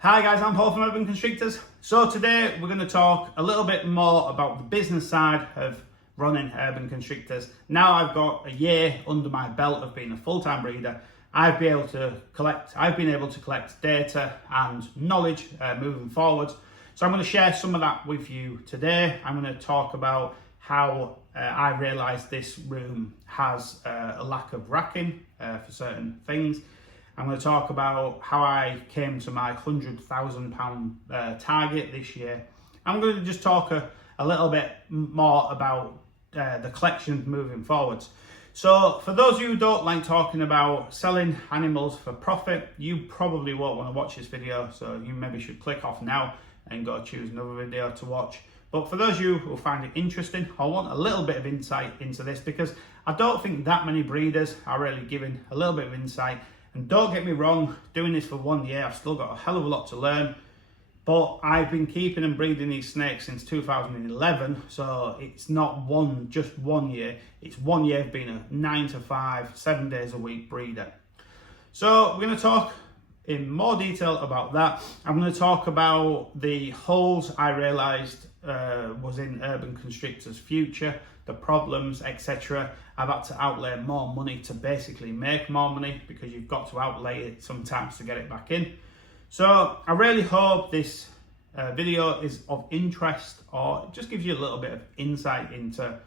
Hi guys, I'm Paul from Urban Constrictors. So today we're going to talk a little bit more about the business side of running Urban Constrictors. Now I've got a year under my belt of being a full-time breeder. I've been able to collect data and knowledge moving forward. So I'm going to share some of that with you today. I'm going to talk about how I realised this room has a lack of racking for certain things. I'm going to talk about how I came to my £100,000 target this year. I'm going to just talk a little bit more about the collection moving forwards. So for those of you who don't like talking about selling animals for profit, you probably won't want to watch this video, so you maybe should click off now and go choose another video to watch. But for those of you who find it interesting, I want a little bit of insight into this because I don't think that many breeders are really giving a little bit of insight. And don't get me wrong, doing this for 1 year, I've still got a hell of a lot to learn. But I've been keeping and breeding these snakes since 2011, so it's not just 1 year. It's 1 year of being a 9 to 5, 7 days a week breeder. So we're going to talk in more detail about that. I'm going to talk about the holes I realised was in Urban Constrictors' future, the problems, etc. I've had to outlay more money to basically make more money because you've got to outlay it sometimes to get it back in. So I really hope this video is of interest or just gives you a little bit of insight into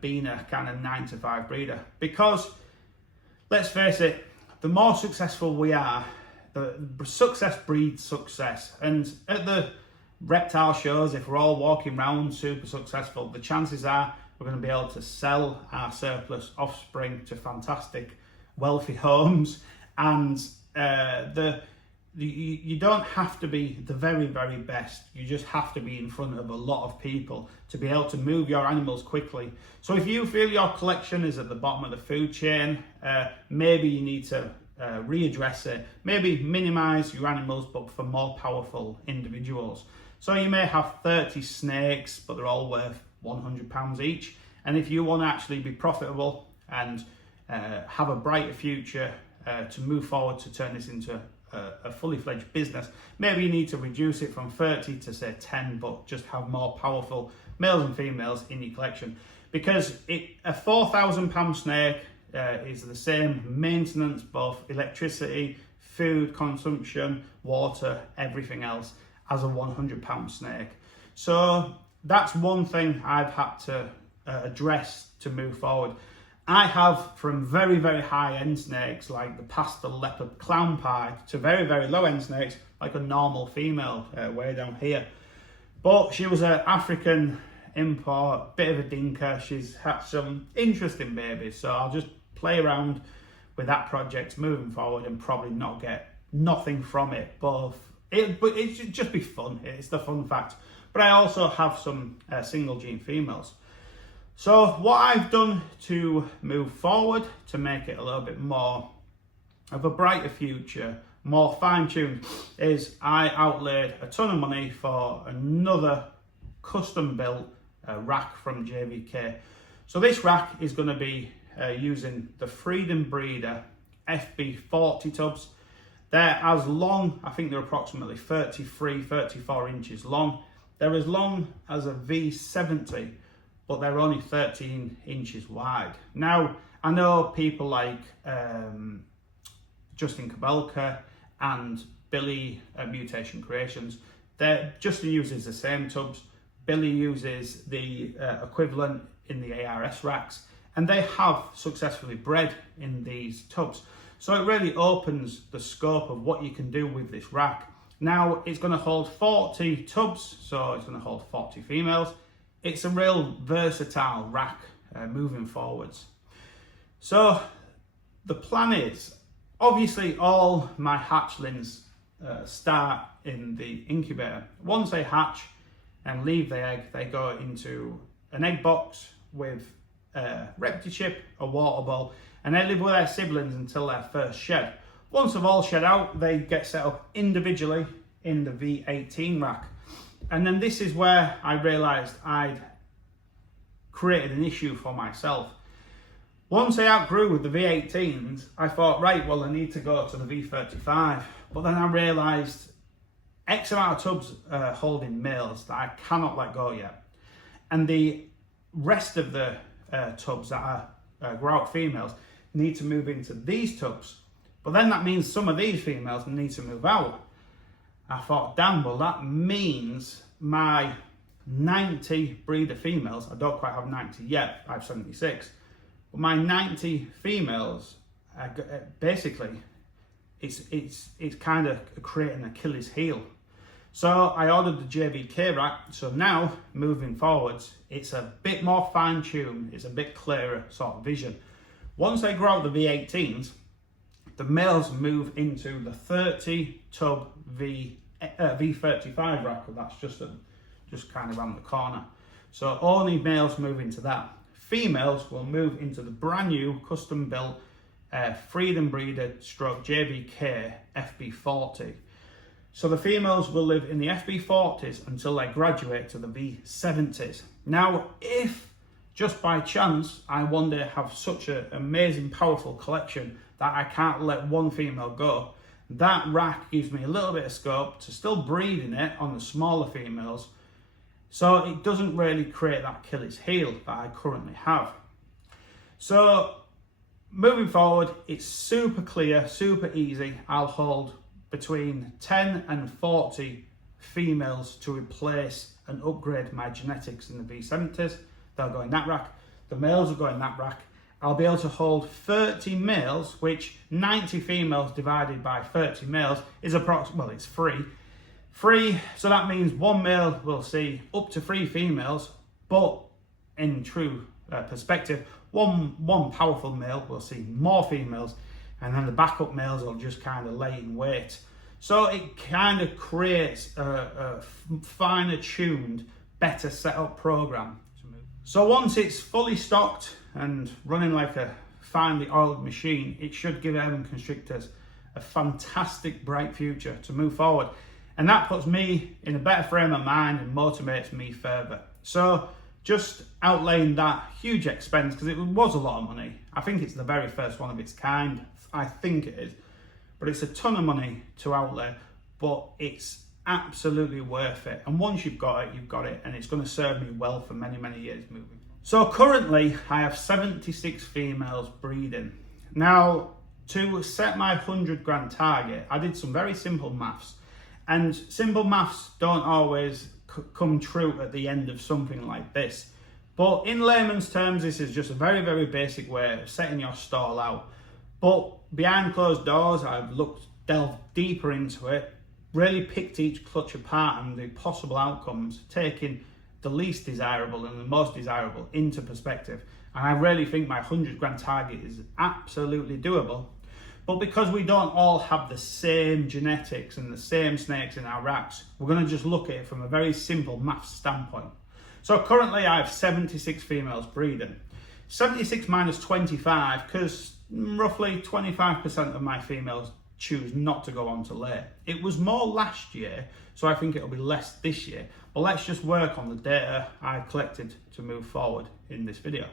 being a kind of 9 to 5 breeder. Because let's face it, the more successful we are, the success breeds success. And at the reptile shows, if we're all walking around super successful, the chances are we're going to be able to sell our surplus offspring to fantastic wealthy homes. And you don't have to be the very, very best. You just have to be in front of a lot of people to be able to move your animals quickly. So if you feel your collection is at the bottom of the food chain, maybe you need to readdress it, maybe minimize your animals, but for more powerful individuals. So you may have 30 snakes, but they're all worth £100 each. And if you want to actually be profitable and have a brighter future to move forward to turn this into a fully fledged business, maybe you need to reduce it from 30 to say 10, but just have more powerful males and females in your collection. Because a £4,000 snake is the same maintenance, both electricity, food consumption, water, everything else, as a £100 snake. So that's one thing I've had to address to move forward. I have from very, very high-end snakes like the pastel leopard clown pie to very, very low-end snakes like a normal female way down here. But she was an African import, bit of a dinker. She's had some interesting babies, so I'll just play around with that project moving forward and probably not get nothing from it. But it should just be fun. It's the fun fact. But I also have some single gene females. So what I've done to move forward to make it a little bit more of a brighter future, more fine-tuned, is I outlaid a ton of money for another custom-built rack from JVK. So this rack is going to be using the Freedom Breeder FB40 tubs. They're as long, I think they're approximately 33, 34 inches long. They're as long as a V70, but they're only 13 inches wide. Now, I know people like Justin Kabelka and Billy Mutation Creations. Justin uses the same tubs. Billy uses the equivalent in the ARS racks, and they have successfully bred in these tubs. So it really opens the scope of what you can do with this rack. Now, it's going to hold 40 tubs, so it's going to hold 40 females. It's a real versatile rack moving forwards. So the plan is, obviously all my hatchlings start in the incubator. Once they hatch and leave the egg, they go into an egg box with ReptiChip, a water bowl, and they live with their siblings until their first shed. Once they've all shed out, they get set up individually in the V18 rack. And then this is where I realised I'd created an issue for myself. Once I outgrew with the V18s, I thought, right, well, I need to go to the V35. But then I realised X amount of tubs are holding males that I cannot let go yet. And the rest of the tubs that are grow out females need to move into these tubs. But then that means some of these females need to move out. I thought, damn, well, that means my 90 breeder females, I don't quite have 90 yet, I have 76, but my 90 females, basically, it's kind of creating an Achilles heel. So I ordered the JVK rack, so now, moving forwards, it's a bit more fine-tuned, it's a bit clearer sort of vision. Once they grow out the V18s, the males move into the 30 tub V35 rack, and that's just kind of around the corner. So only males move into that. Females will move into the brand new custom built Freedom Breeder stroke JVK FB40. So the females will live in the FB40s until they graduate to the V70s. Now, if just by chance I one day have such an amazing, powerful collection that I can't let one female go, that rack gives me a little bit of scope to still breed in it on the smaller females, so it doesn't really create that Achilles heel that I currently have. So moving forward, it's super clear, super easy. I'll hold between 10 and 40 females to replace and upgrade my genetics in the V70s. They'll go in that rack. The males will go in that rack. I'll be able to hold 30 males, which 90 females divided by 30 males is approximately, well, it's free. So that means one male will see up to 3 females, but in true perspective, one powerful male will see more females, and then the backup males will just kind of lay in wait. So it kind of creates a finer tuned, better set up program. So once it's fully stocked and running like a finely oiled machine, it should give urban constrictors a fantastic bright future to move forward. And that puts me in a better frame of mind and motivates me further. So just outlaying that huge expense, because it was a lot of money. I think it's the very first one of its kind. I think it is. But it's a ton of money to outlay, but it's absolutely worth it. And once you've got it, and it's going to serve me well for many, many years moving. So currently I have 76 females breeding. Now, to set my 100 grand target, I did some very simple maths. And simple maths don't always come true at the end of something like this. But in layman's terms, this is just a very, very basic way of setting your stall out. But behind closed doors, I've delved deeper into it, really picked each clutch apart and the possible outcomes, taking the least desirable and the most desirable into perspective. And I really think my 100 grand target is absolutely doable. But because we don't all have the same genetics and the same snakes in our racks, we're going to just look at it from a very simple maths standpoint. So currently I have 76 females breeding. 76 minus 25, because roughly 25% of my females choose not to go on to lay. It was more last year, so I think it'll be less this year. But let's just work on the data I collected to move forward in this video.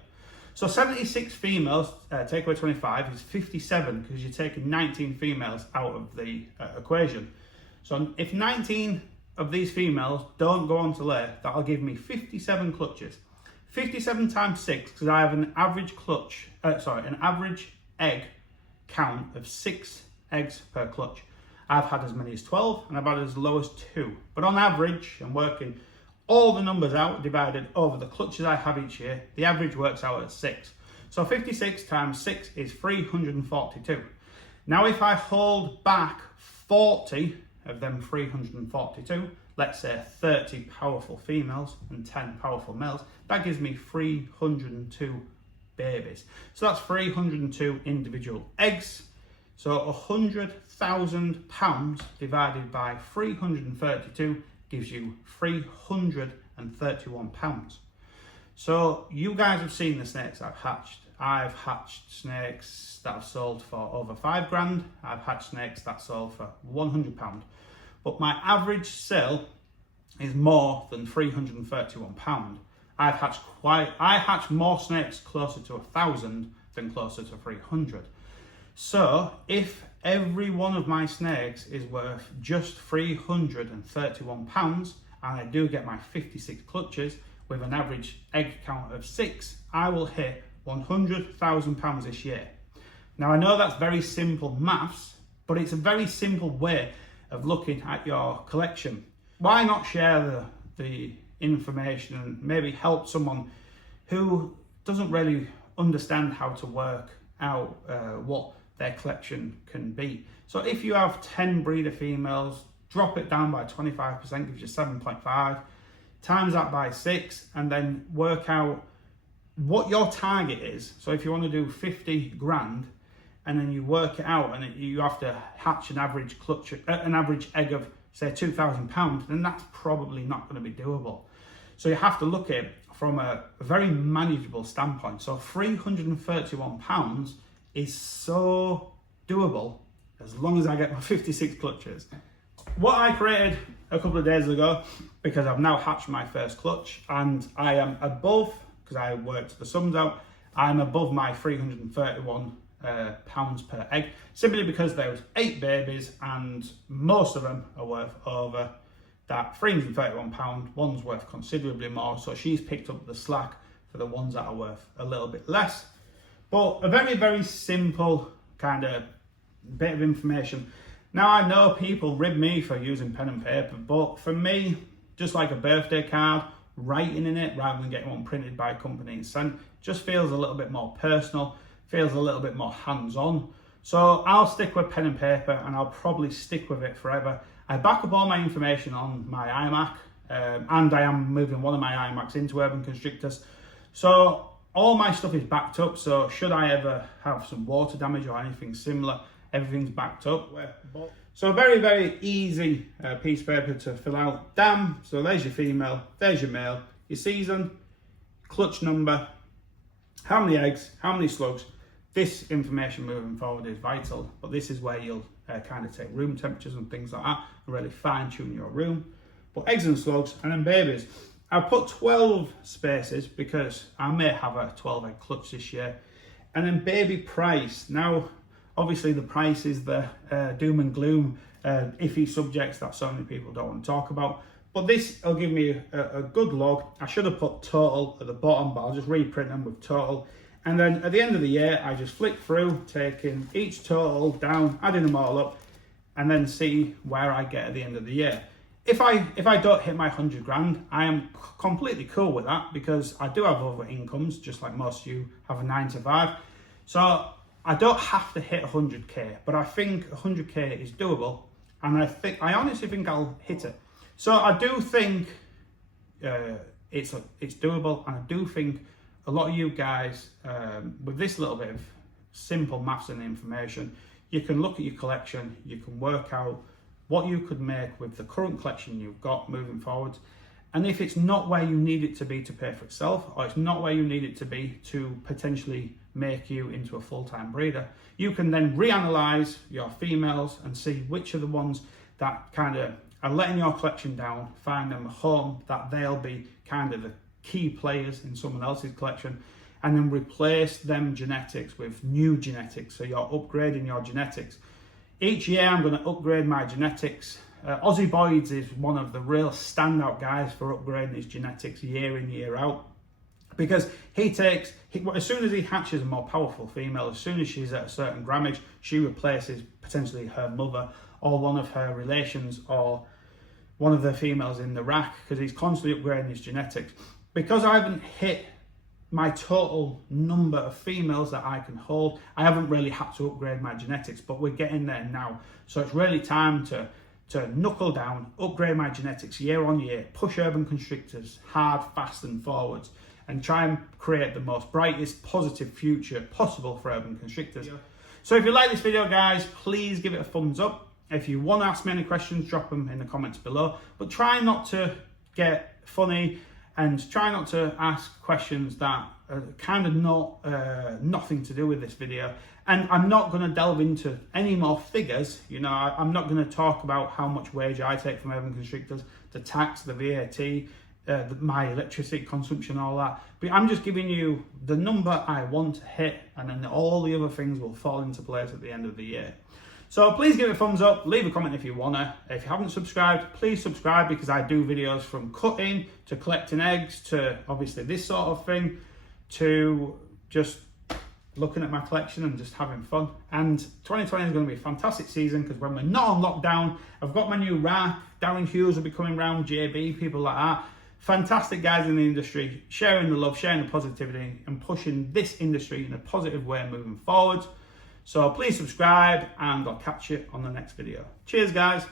So 76 females, take away 25 is 57, because you're taking 19 females out of the equation. So if 19 of these females don't go on to lay, that'll give me 57 clutches. 57 times 6, because I have an average an average egg count of 6 eggs per clutch. I've had as many as 12 and I've had as low as 2. But on average, I'm working all the numbers out divided over the clutches I have each year. The average works out at 6. So 56 times 6 is 342. Now if I hold back 40 of them 342, let's say 30 powerful females and 10 powerful males, that gives me 302 babies. So that's 302 individual eggs. So 100,000 pounds divided by 332 gives you 331 pounds. So you guys have seen the snakes I've hatched. I've hatched snakes that have sold for over 5 grand. I've hatched snakes that sold for 100 pound. But my average sale is more than 331 pound. I hatched more snakes closer to 1,000 than closer to 300. So if every one of my snakes is worth just £331, and I do get my 56 clutches with an average egg count of 6, I will hit £100,000 this year. Now I know that's very simple maths, but it's a very simple way of looking at your collection. Why not share the information and maybe help someone who doesn't really understand how to work out what their collection can be? So if you have 10 breeder females, drop it down by 25%, gives you 7.5, times that by 6, and then work out what your target is. So if you want to do 50 grand, and then you work it out, and you have to hatch an average clutch, an average egg of say £2,000, then that's probably not going to be doable. So you have to look at it from a very manageable standpoint. So £331 is so doable as long as I get my 56 clutches. What I created a couple of days ago, because I've now hatched my first clutch, and I am above, because I worked the sums out, I'm above my 331 pounds per egg, simply because there was 8 babies and most of them are worth over that £331. One's worth considerably more, so she's picked up the slack for the ones that are worth a little bit less. But a very, very simple kind of bit of information. Now I know people rib me for using pen and paper, but for me, just like a birthday card, writing in it rather than getting one printed by a company and sent just feels a little bit more personal, feels a little bit more hands-on. So I'll stick with pen and paper, and I'll probably stick with it forever. I back up all my information on my iMac, and I am moving one of my iMacs into Urban Constrictors. So all my stuff is backed up, so should I ever have some water damage or anything similar, everything's backed up. So very, very easy piece of paper to fill out. Dam, so there's your female, there's your male, your season, clutch number, how many eggs, how many slugs. This information moving forward is vital, but this is where you'll kind of take room temperatures and things like that and really fine tune your room. But eggs and slugs, and then babies. I've put 12 spaces because I may have a 12 egg clutch this year. And then baby price. Now, obviously the price is the doom and gloom, iffy subjects that so many people don't want to talk about. But this will give me a good log. I should have put total at the bottom, but I'll just reprint them with total. And then at the end of the year, I just flick through, taking each total down, adding them all up, and then see where I get at the end of the year. If I don't hit my 100 grand, I am completely cool with that, because I do have other incomes, just like most of you have a 9 to 5. So I don't have to hit 100k, but I think 100k is doable, and I honestly think I'll hit it. So I do think it's doable, and I do think a lot of you guys, with this little bit of simple maths and information, you can look at your collection, you can work out what you could make with the current collection you've got moving forward. And if it's not where you need it to be to pay for itself, or it's not where you need it to be to potentially make you into a full-time breeder, you can then reanalyze your females and see which are the ones that kind of are letting your collection down, find them a home that they'll be kind of the key players in someone else's collection, and then replace them genetics with new genetics. So you're upgrading your genetics. Each year I'm going to upgrade my genetics. Aussie Boyd's is one of the real standout guys for upgrading his genetics year in, year out, because as soon as he hatches a more powerful female, as soon as she's at a certain grammage, she replaces potentially her mother or one of her relations or one of the females in the rack, because he's constantly upgrading his genetics. Because I haven't hit my total number of females that I can hold, I haven't really had to upgrade my genetics, but we're getting there now. So it's really time to knuckle down, upgrade my genetics year on year, push Urban Constrictors hard, fast and forwards, and try and create the most brightest, positive future possible for Urban Constrictors. So if you like this video, guys, please give it a thumbs up. If you want to ask me any questions, drop them in the comments below, but try not to get funny and try not to ask questions that are kind of nothing to do with this video. And I'm not going to delve into any more figures. You know, I'm not going to talk about how much wage I take from Urban Constrictors, the tax, the VAT, my electricity consumption, all that. But I'm just giving you the number I want to hit, and then all the other things will fall into place at the end of the year. So please give it a thumbs up, leave a comment if you wanna. If you haven't subscribed, please subscribe, because I do videos from cutting to collecting eggs to obviously this sort of thing to just looking at my collection and just having fun. And 2020 is going to be a fantastic season, because when we're not on lockdown, I've got my new rack. Darren Hughes will be coming round, JB, people like that. Fantastic guys in the industry, sharing the love, sharing the positivity, and pushing this industry in a positive way moving forward. So please subscribe, and I'll catch you on the next video. Cheers, guys.